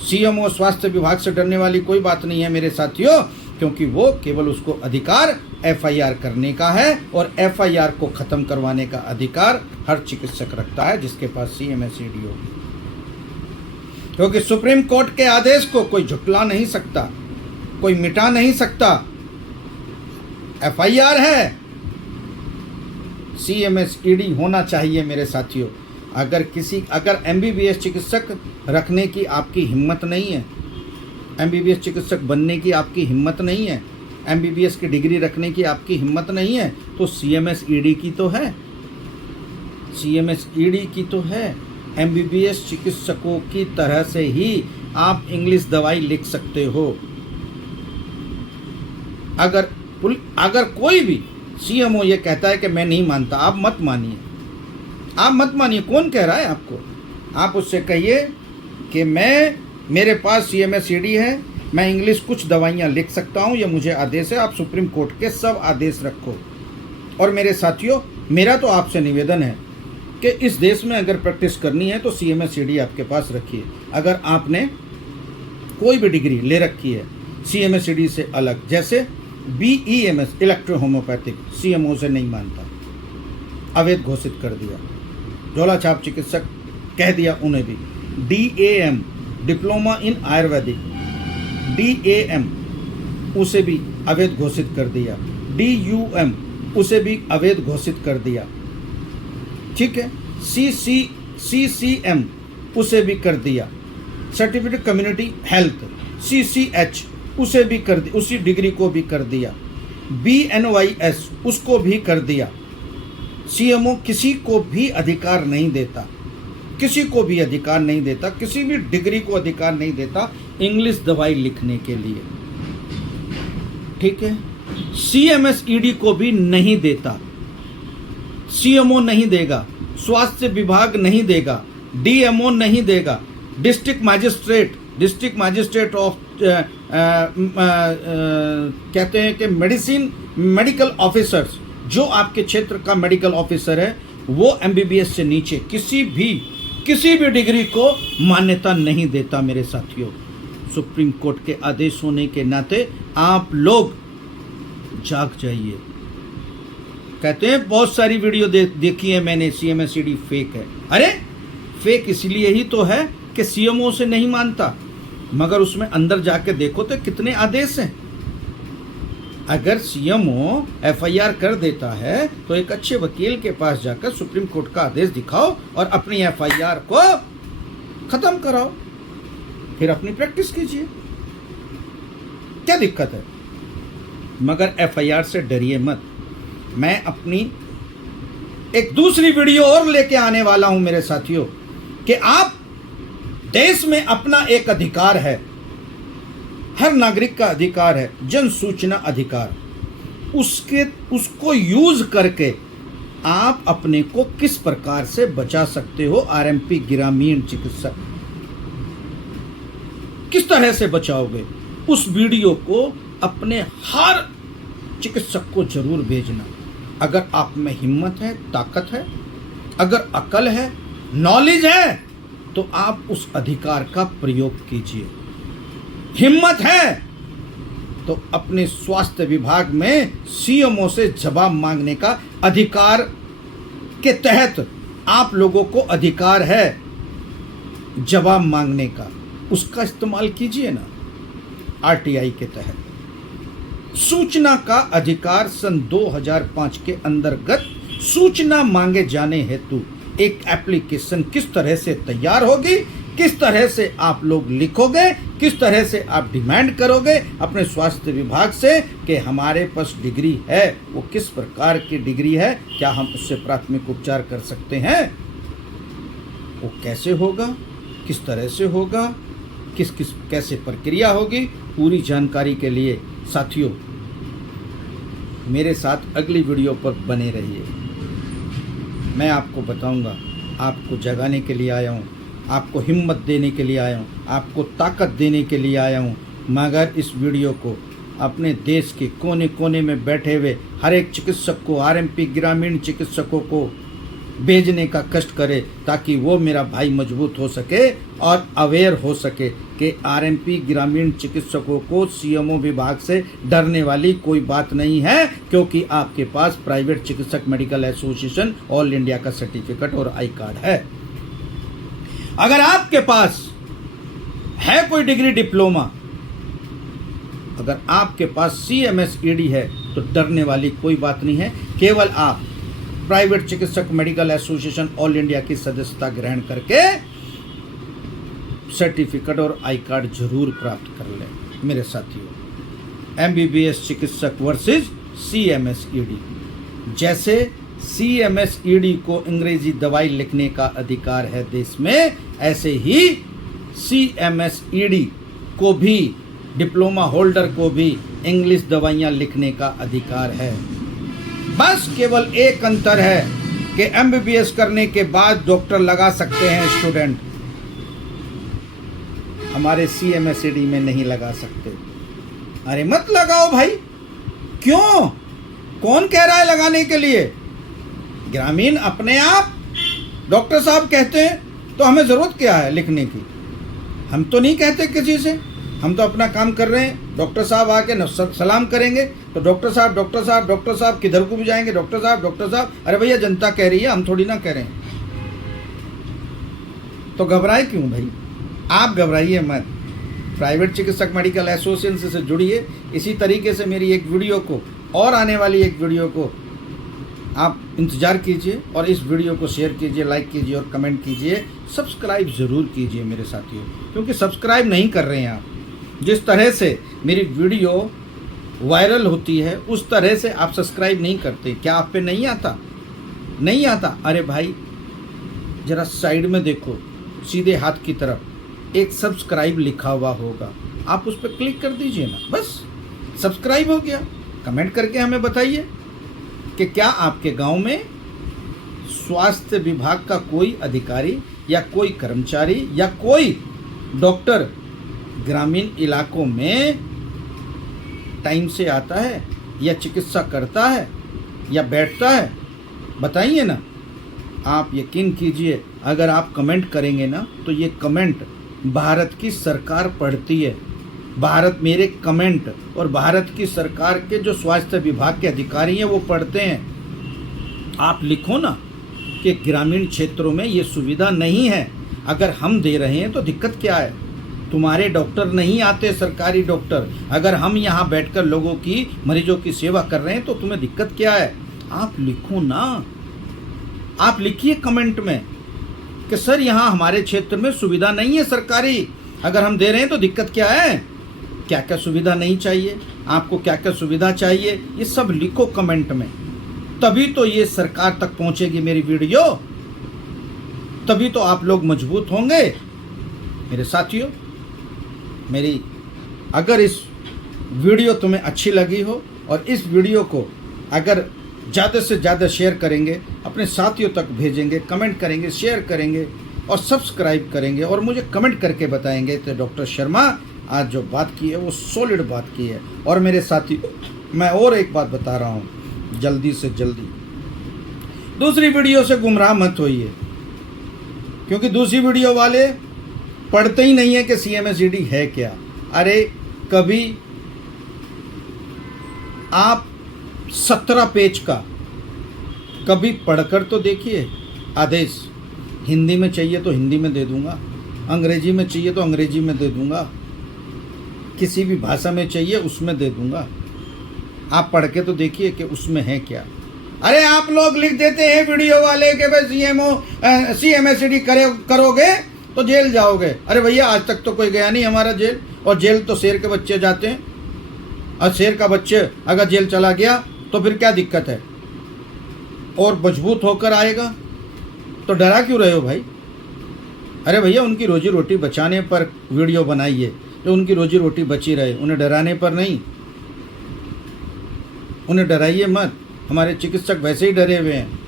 CMO स्वास्थ्य विभाग से डरने वाली कोई बात नहीं है मेरे साथियों, क्योंकि वो केवल उसको अधिकार FIR करने का है और FIR को ख़त्म करवाने का अधिकार हर चिकित्सक रखता है जिसके पास CMS ED होगी। क्योंकि सुप्रीम कोर्ट के आदेश को कोई झुटला नहीं सकता, कोई मिटा नहीं सकता। FIR है, CMS ED होना चाहिए मेरे साथियों। अगर MBBS चिकित्सक रखने की आपकी हिम्मत नहीं है, MBBS चिकित्सक बनने की आपकी हिम्मत नहीं है, MBBS की डिग्री रखने की आपकी हिम्मत नहीं है, तो CMS ED की तो है, CMS ED की तो है। MBBS चिकित्सकों की तरह से ही आप इंग्लिश दवाई लिख सकते हो। अगर कोई भी सीएमओ ये कहता है कि मैं नहीं मानता, आप मत मानिए, आप मत मानिए। कौन कह रहा है आपको? आप उससे कहिए कि मेरे पास CMSED है, मैं इंग्लिश कुछ दवाइयाँ लिख सकता हूँ, ये मुझे आदेश है। आप सुप्रीम कोर्ट के सब आदेश रखो। और मेरे साथियों, मेरा तो आपसे निवेदन है कि इस देश में अगर प्रैक्टिस करनी है तो CMSED आपके पास रखिए। अगर आपने कोई भी डिग्री ले रखी है CMSED से अलग, जैसे BEMS इलेक्ट्रो होम्योपैथिक, CMO से नहीं मानता, अवैध घोषित कर दिया। झोला छाप चिकित्सक कह दिया उन्हें भी। DAM diploma in Ayurvedic, DAM उसे भी अवैध घोषित कर दिया। DUM उसे भी अवैध घोषित कर दिया। ठीक है। CCM उसे भी कर दिया। सर्टिफिकेट कम्युनिटी हेल्थ CCH उसे भी कर दिया, उसी डिग्री को भी कर दिया। BNYS उसको भी कर दिया। CMO किसी को भी अधिकार नहीं देता, किसी को भी अधिकार नहीं देता, किसी भी डिग्री को अधिकार नहीं देता इंग्लिश दवाई लिखने के लिए। ठीक है। CMSED को भी नहीं देता, CMO नहीं देगा, स्वास्थ्य विभाग नहीं देगा, DMO नहीं देगा, डिस्ट्रिक्ट मजिस्ट्रेट ऑफ कहते हैं कि मेडिकल ऑफिसर्स, जो आपके क्षेत्र का मेडिकल ऑफिसर है, वो MBBS से नीचे किसी भी डिग्री को मान्यता नहीं देता। मेरे साथियों, सुप्रीम कोर्ट के आदेश होने के नाते आप लोग जाग जाइए। कहते हैं बहुत सारी वीडियो देखी है मैंने, CMSED फेक है। अरे फेक इसलिए ही तो है कि CMO से नहीं मानता, मगर उसमें अंदर जाके देखो तो कितने आदेश हैं। अगर CMO FIR कर देता है तो एक अच्छे वकील के पास जाकर सुप्रीम कोर्ट का आदेश दिखाओ और अपनी FIR को खत्म कराओ, फिर अपनी प्रैक्टिस कीजिए। क्या दिक्कत है? मगर FIR से डरिए मत। मैं अपनी एक दूसरी वीडियो और लेके आने वाला हूं मेरे साथियों, कि आप देश में अपना एक अधिकार है, हर नागरिक का अधिकार है, जन सूचना अधिकार। उसको यूज करके आप अपने को किस प्रकार से बचा सकते हो। RMP ग्रामीण चिकित्सक किस तरह से बचाओगे, उस वीडियो को अपने हर चिकित्सक को जरूर भेजना। अगर आप में हिम्मत है, ताकत है, अगर अकल है, नॉलेज है, तो आप उस अधिकार का प्रयोग कीजिए। हिम्मत है तो अपने स्वास्थ्य विभाग में CMO से जवाब मांगने का अधिकार के तहत आप लोगों को अधिकार है जवाब मांगने का, उसका इस्तेमाल कीजिए ना। RTI के तहत सूचना का अधिकार सन 2005 के अंतर्गत सूचना मांगे जाने हेतु एक एप्लीकेशन किस तरह से तैयार होगी, किस तरह से आप लोग लिखोगे, किस तरह से आप डिमांड करोगे अपने स्वास्थ्य विभाग से कि हमारे पास डिग्री है, वो किस प्रकार की डिग्री है, क्या हम उससे प्राथमिक उपचार कर सकते हैं, वो कैसे होगा, किस तरह से होगा, कैसे प्रक्रिया होगी। पूरी जानकारी के लिए साथियों मेरे साथ अगली वीडियो पर बने रहिए। मैं आपको बताऊंगा, आपको जगाने के लिए आया हूँ, आपको हिम्मत देने के लिए आया हूँ, आपको ताकत देने के लिए आया हूँ। मगर इस वीडियो को अपने देश के कोने कोने में बैठे हुए हर एक चिकित्सक को, RMP ग्रामीण चिकित्सकों को भेजने का कष्ट करे, ताकि वो मेरा भाई मजबूत हो सके और अवेयर हो सके कि RMP ग्रामीण चिकित्सकों को CMO विभाग से डरने वाली कोई बात नहीं है, क्योंकि आपके पास प्राइवेट चिकित्सक मेडिकल एसोसिएशन ऑल इंडिया का सर्टिफिकेट और आई कार्ड है। अगर आपके पास है कोई डिग्री, डिप्लोमा, अगर आपके पास CMSED है तो डरने वाली कोई बात नहीं है। केवल आप प्राइवेट चिकित्सक मेडिकल एसोसिएशन ऑल इंडिया की सदस्यता ग्रहण करके सर्टिफिकेट और आई कार्ड जरूर प्राप्त कर लें। मेरे साथियों, MBBS चिकित्सक वर्सेस CMSED, जैसे CMSED को अंग्रेजी दवाई लिखने का अधिकार है देश में, ऐसे ही CMSED को भी, डिप्लोमा होल्डर को भी इंग्लिश दवाइयाँ लिखने का अधिकार है। बस केवल एक अंतर है कि MBBS करने के बाद डॉक्टर लगा सकते हैं स्टूडेंट, हमारे CMSED में नहीं लगा सकते। अरे मत लगाओ भाई, क्यों? कौन कह रहा है लगाने के लिए? ग्रामीण अपने आप डॉक्टर साहब कहते हैं तो हमें ज़रूरत क्या है लिखने की? हम तो नहीं कहते किसी से, हम तो अपना काम कर रहे हैं। डॉक्टर साहब आके सलाम करेंगे तो डॉक्टर साहब डॉक्टर साहब डॉक्टर साहब किधर को भी जाएंगे, डॉक्टर साहब डॉक्टर साहब। अरे भैया जनता कह रही है, हम थोड़ी ना कह रहे हैं। तो घबराए क्यों भाई? आप घबराइए मत। प्राइवेट चिकित्सक मेडिकल एसोसिएशन से जुड़िए। इसी तरीके से मेरी एक वीडियो को और आने वाली एक वीडियो को आप इंतज़ार कीजिए और इस वीडियो को शेयर कीजिए, लाइक कीजिए और कमेंट कीजिए। सब्सक्राइब ज़रूर कीजिए मेरे साथियों, क्योंकि सब्सक्राइब नहीं कर रहे हैं आप। जिस तरह से मेरी वीडियो वायरल होती है उस तरह से आप सब्सक्राइब नहीं करते। क्या आप पे नहीं आता? नहीं आता? अरे भाई ज़रा साइड में देखो, सीधे हाथ की तरफ एक सब्सक्राइब लिखा हुआ होगा, आप उस पर क्लिक कर दीजिए ना, बस सब्सक्राइब हो गया। कमेंट करके हमें बताइए कि क्या आपके गांव में स्वास्थ्य विभाग का कोई अधिकारी या कोई कर्मचारी या कोई डॉक्टर ग्रामीण इलाकों में टाइम से आता है या चिकित्सा करता है या बैठता है? बताइए ना। आप यकीन कीजिए, अगर आप कमेंट करेंगे ना तो ये कमेंट भारत की सरकार पढ़ती है। भारत मेरे कमेंट और भारत की सरकार के जो स्वास्थ्य विभाग के अधिकारी हैं वो पढ़ते हैं। आप लिखो ना कि ग्रामीण क्षेत्रों में ये सुविधा नहीं है। अगर हम दे रहे हैं तो दिक्कत क्या है? तुम्हारे डॉक्टर नहीं आते, सरकारी डॉक्टर। अगर हम यहाँ बैठकर लोगों की, मरीजों की सेवा कर रहे हैं तो तुम्हें दिक्कत क्या है? आप लिखो ना, आप लिखिए कमेंट में कि सर यहाँ हमारे क्षेत्र में सुविधा नहीं है सरकारी, अगर हम दे रहे हैं तो दिक्कत क्या है? क्या क्या सुविधा नहीं चाहिए आपको, क्या क्या सुविधा चाहिए, ये सब लिखो कमेंट में। तभी तो ये सरकार तक पहुंचेगी मेरी वीडियो, तभी तो आप लोग मजबूत होंगे। मेरे साथियों, मेरी अगर इस वीडियो तुम्हें अच्छी लगी हो और इस वीडियो को अगर ज़्यादा से ज़्यादा शेयर करेंगे, अपने साथियों तक भेजेंगे, कमेंट करेंगे, शेयर करेंगे और सब्सक्राइब करेंगे और मुझे कमेंट करके बताएंगे तो डॉक्टर शर्मा आज जो बात की है वो सॉलिड बात की है। और मेरे साथी, मैं और एक बात बता रहा हूँ, जल्दी से जल्दी दूसरी वीडियो से गुमराह मत होइए, क्योंकि दूसरी वीडियो वाले पढ़ते ही नहीं है कि CMSED है क्या। अरे कभी आप 17 पेज का कभी पढ़कर तो देखिए आदेश। हिंदी में चाहिए तो हिंदी में दे दूंगा, अंग्रेजी में चाहिए तो अंग्रेजी में दे दूंगा, किसी भी भाषा में चाहिए उसमें दे दूंगा। आप पढ़ के तो देखिए कि उसमें है क्या। अरे आप लोग लिख देते हैं वीडियो वाले कि भाई CMSED करोगे तो जेल जाओगे। अरे भैया आज तक तो कोई गया नहीं हमारा जेल, और जेल तो शेर के बच्चे जाते हैं। और शेर का बच्चे अगर जेल चला गया तो फिर क्या दिक्कत है? और मजबूत होकर आएगा। तो डरा क्यों रहे हो भाई? अरे भैया उनकी रोजी रोटी बचाने पर वीडियो बनाइए, तो उनकी रोजी रोटी बची रहे, उन्हें डराने पर नहीं। उन्हें डराइए मत, हमारे चिकित्सक वैसे ही डरे हुए हैं।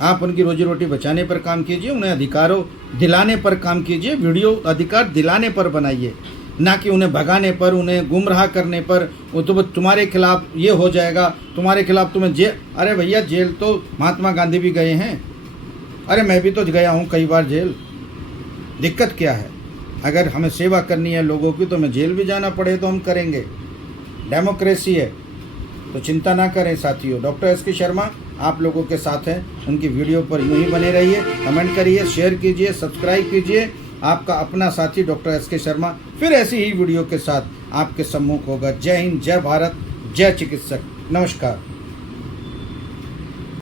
आप उनकी रोजी रोटी बचाने पर काम कीजिए, उन्हें अधिकारों दिलाने पर काम कीजिए, वीडियो अधिकार दिलाने पर बनाइए, ना कि उन्हें भगाने पर, उन्हें गुमराह करने पर। वो तो तुम्हारे खिलाफ ये हो जाएगा, तुम्हारे खिलाफ तुम्हें जेल। अरे भैया जेल तो महात्मा गांधी भी गए हैं। अरे मैं भी तो गया हूँ कई बार जेल। दिक्कत क्या है? अगर हमें सेवा करनी है लोगों की तो हमें जेल भी जाना पड़े तो हम करेंगे। डेमोक्रेसी है, तो चिंता ना करें साथियों। डॉक्टर SK शर्मा आप लोगों के साथ हैं। उनकी वीडियो पर यूं ही बने रहिए, कमेंट करिए, शेयर कीजिए, सब्सक्राइब कीजिए। आपका अपना साथी डॉक्टर SK शर्मा फिर ऐसी ही वीडियो के साथ आपके सम्मुख होगा। जय हिंद, जय भारत, जय चिकित्सक। नमस्कार।